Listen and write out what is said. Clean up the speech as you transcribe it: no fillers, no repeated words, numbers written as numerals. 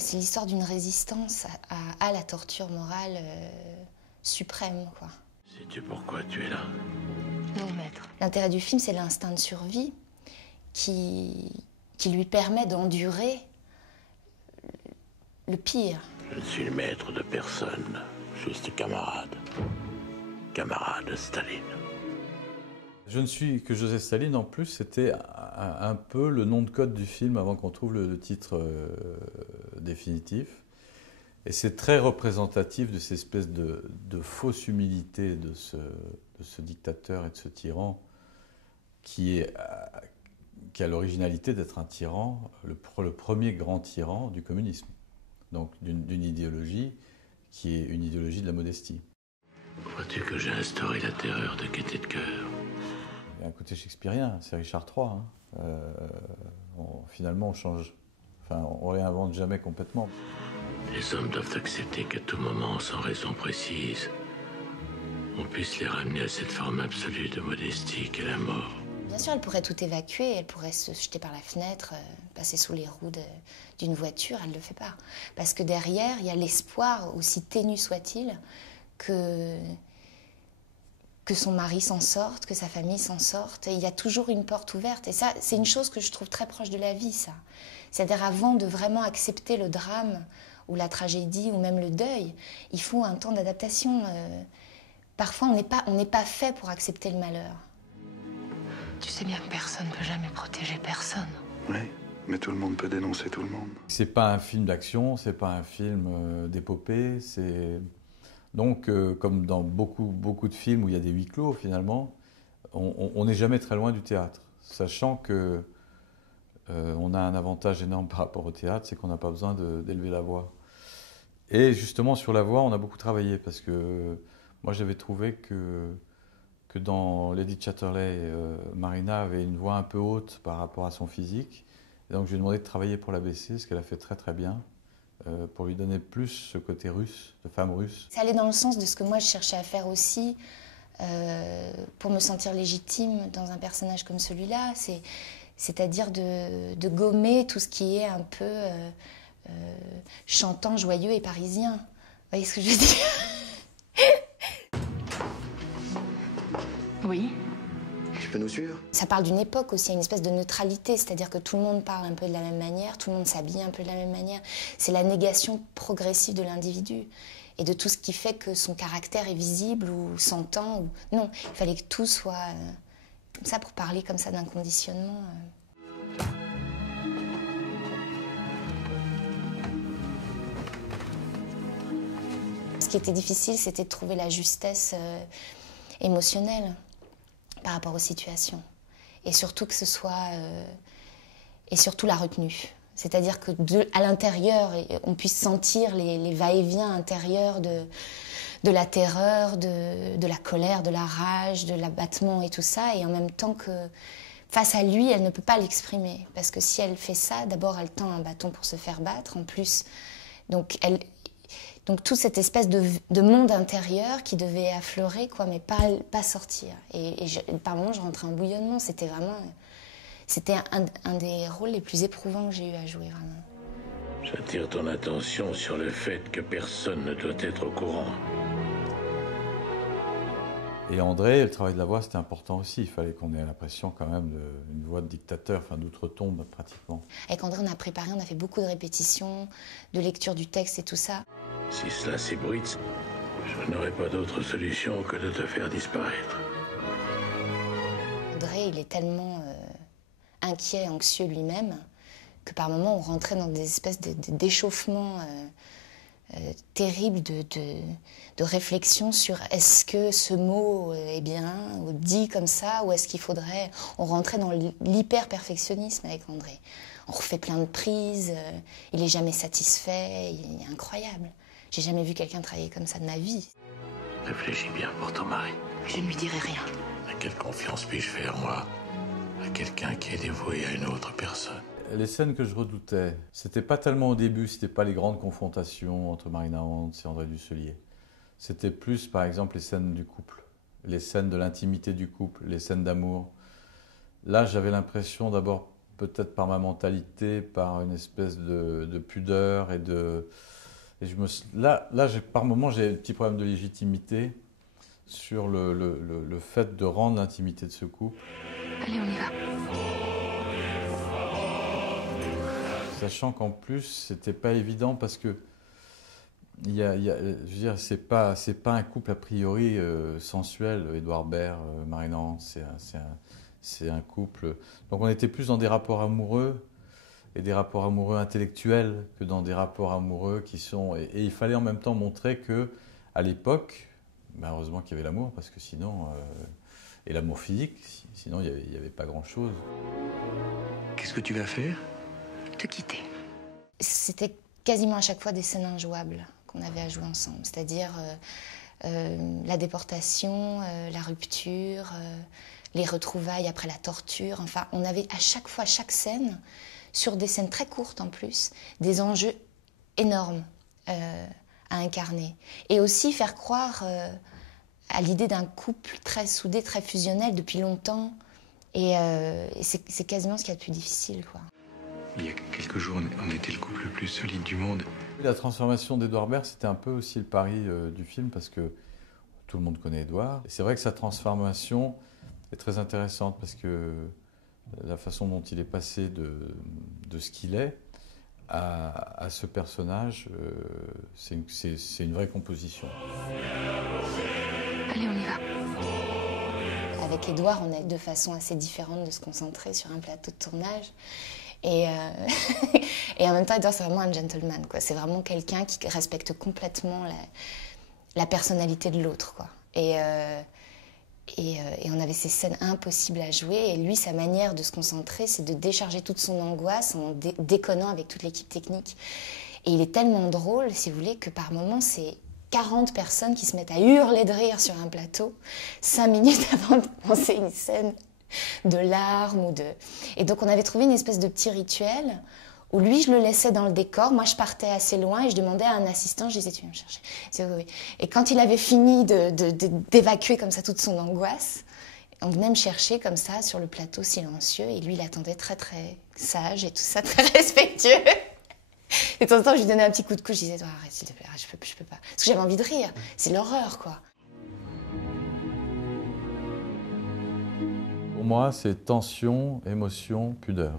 C'est l'histoire d'une résistance à la torture morale suprême, quoi. Sais-tu pourquoi tu es là? Non, maître. L'intérêt du film, c'est l'instinct de survie qui lui permet d'endurer le pire. Je ne suis le maître de personne, juste camarade. Camarade de Staline. Je ne suis que Joseph Staline, en plus, c'était un peu le nom de code du film avant qu'on trouve le titre définitif. Et c'est très représentatif de cette espèce de fausse humilité de ce dictateur et de ce tyran qui a l'originalité d'être un tyran, le premier grand tyran du communisme. Donc d'une idéologie qui est une idéologie de la modestie. Crois-tu que j'ai instauré la terreur de gaieté de cœur? Il y a un côté shakespearien, c'est Richard III. Hein. Finalement, on change, enfin, on réinvente jamais complètement. Les hommes doivent accepter qu'à tout moment, sans raison précise, on puisse les ramener à cette forme absolue de modestie qu'est la mort. Bien sûr, elle pourrait tout évacuer, elle pourrait se jeter par la fenêtre, passer sous les roues d'une voiture, elle ne le fait pas. Parce que derrière, il y a l'espoir, aussi ténu soit-il, que son mari s'en sorte, que sa famille s'en sorte. Et il y a toujours une porte ouverte. Et ça, c'est une chose que je trouve très proche de la vie, ça. C'est-à-dire, avant de vraiment accepter le drame ou la tragédie ou même le deuil, il faut un temps d'adaptation. Parfois, on n'est pas fait pour accepter le malheur. Tu sais bien que personne ne peut jamais protéger personne. Oui, mais tout le monde peut dénoncer tout le monde. C'est pas un film d'action, c'est pas un film d'épopée, c'est... Donc, comme dans beaucoup de films où il y a des huis clos, finalement, on n'est jamais très loin du théâtre. Sachant que on a un avantage énorme par rapport au théâtre, c'est qu'on n'a pas besoin d'élever la voix. Et justement, sur la voix, on a beaucoup travaillé, parce que moi, j'avais trouvé que dans Lady Chatterley, Marina avait une voix un peu haute par rapport à son physique. Et donc, je lui ai demandé de travailler pour la baisser, ce qu'elle a fait très très bien. Pour lui donner plus ce côté russe, de femme russe. Ça allait dans le sens de ce que moi je cherchais à faire aussi, pour me sentir légitime dans un personnage comme celui-là, c'est-à-dire de gommer tout ce qui est un peu chantant, joyeux et parisien. Vous voyez ce que je veux dire? Oui. Tu peux nous suivre? Ça parle d'une époque aussi, une espèce de neutralité, c'est-à-dire que tout le monde parle un peu de la même manière, tout le monde s'habille un peu de la même manière. C'est la négation progressive de l'individu et de tout ce qui fait que son caractère est visible ou s'entend. Non, il fallait que tout soit comme ça pour parler comme ça d'un conditionnement. Ce qui était difficile, c'était de trouver la justesse émotionnelle par rapport aux situations. Et surtout que ce soit... et surtout la retenue. C'est-à-dire que à l'intérieur, on puisse sentir les va-et-vient intérieurs de la terreur, de la colère, de la rage, de l'abattement et tout ça. Et en même temps que face à lui, elle ne peut pas l'exprimer. Parce que si elle fait ça, d'abord, elle tend un bâton pour se faire battre. En plus, donc toute cette espèce de monde intérieur qui devait affleurer, quoi, mais pas sortir. Et par moments, je rentrais en bouillonnement. C'était vraiment... C'était un des rôles les plus éprouvants que j'ai eu à jouer, vraiment. J'attire ton attention sur le fait que personne ne doit être au courant. Et André, le travail de la voix, c'était important aussi. Il fallait qu'on ait l'impression quand même d'une voix de dictateur, enfin d'outre-tombe pratiquement. Avec André, on a préparé, on a fait beaucoup de répétitions, de lecture du texte et tout ça. Si cela s'ébruite, je n'aurai pas d'autre solution que de te faire disparaître. André, il est tellement inquiet, anxieux lui-même, que par moments, on rentrait dans des espèces d'échauffements terribles de réflexion sur est-ce que ce mot est bien, ou dit comme ça, ou est-ce qu'il faudrait... On rentrait dans l'hyper-perfectionnisme avec André. On refait plein de prises, il n'est jamais satisfait, il est incroyable. J'ai jamais vu quelqu'un travailler comme ça de ma vie. Réfléchis bien pour ton mari. Je ne lui dirai rien. À quelle confiance puis-je faire, moi, à quelqu'un qui est dévoué à une autre personne? Les scènes que je redoutais, c'était pas tellement au début, c'était pas les grandes confrontations entre Marina Hans et André Dusselier. C'était plus, par exemple, les scènes du couple, les scènes de l'intimité du couple, les scènes d'amour. Là, j'avais l'impression d'abord peut-être par ma mentalité, par une espèce de pudeur et là, par moments, j'ai un petit problème de légitimité sur le fait de rendre l'intimité de ce couple. Allez, on y va. Sachant qu'en plus, c'était pas évident parce que je veux dire, c'est pas un couple a priori sensuel, Édouard Baird, Marie-Laurence, c'est un couple. Donc on était plus dans des rapports amoureux et des rapports amoureux intellectuels que dans des rapports amoureux qui sont. Et il fallait en même temps montrer que à l'époque, ben heureusement qu'il y avait l'amour parce que sinon et l'amour physique, sinon il y avait pas grand-chose. Qu'est-ce que tu vas faire? Te quitter. C'était quasiment à chaque fois des scènes injouables qu'on avait à jouer ensemble, c'est-à-dire la déportation, la rupture, les retrouvailles après la torture. Enfin, on avait à chaque fois, chaque scène, sur des scènes très courtes en plus, des enjeux énormes à incarner. Et aussi faire croire à l'idée d'un couple très soudé, très fusionnel depuis longtemps. Et c'est quasiment ce qu'il y a de plus difficile, quoi. Il y a quelques jours, on était le couple le plus solide du monde. La transformation d'Édouard Baird, c'était un peu aussi le pari du film parce que tout le monde connaît Édouard. C'est vrai que sa transformation est très intéressante parce que la façon dont il est passé de ce qu'il est à ce personnage, c'est une vraie composition. Allez, on y va. Avec Édouard, on a de façon assez différente de se concentrer sur un plateau de tournage. Et en même temps, Édouard, c'est vraiment un gentleman, quoi. C'est vraiment quelqu'un qui respecte complètement la personnalité de l'autre, quoi. Et on avait ces scènes impossibles à jouer. Et lui, sa manière de se concentrer, c'est de décharger toute son angoisse en déconnant avec toute l'équipe technique. Et il est tellement drôle, si vous voulez, que par moments, c'est 40 personnes qui se mettent à hurler de rire sur un plateau, 5 minutes avant de commencer une scène de larmes Et donc on avait trouvé une espèce de petit rituel où lui, je le laissais dans le décor, moi je partais assez loin et je demandais à un assistant, je disais, tu viens me chercher. Oui. Et quand il avait fini d'évacuer comme ça toute son angoisse, on venait me chercher comme ça sur le plateau silencieux et lui il attendait très très sage et tout ça, très respectueux. Et de temps en temps je lui donnais un petit coup de coude, je disais, arrête s'il te plaît, je peux pas. Parce que j'avais envie de rire, c'est l'horreur, quoi. Pour moi, c'est tension, émotion, pudeur.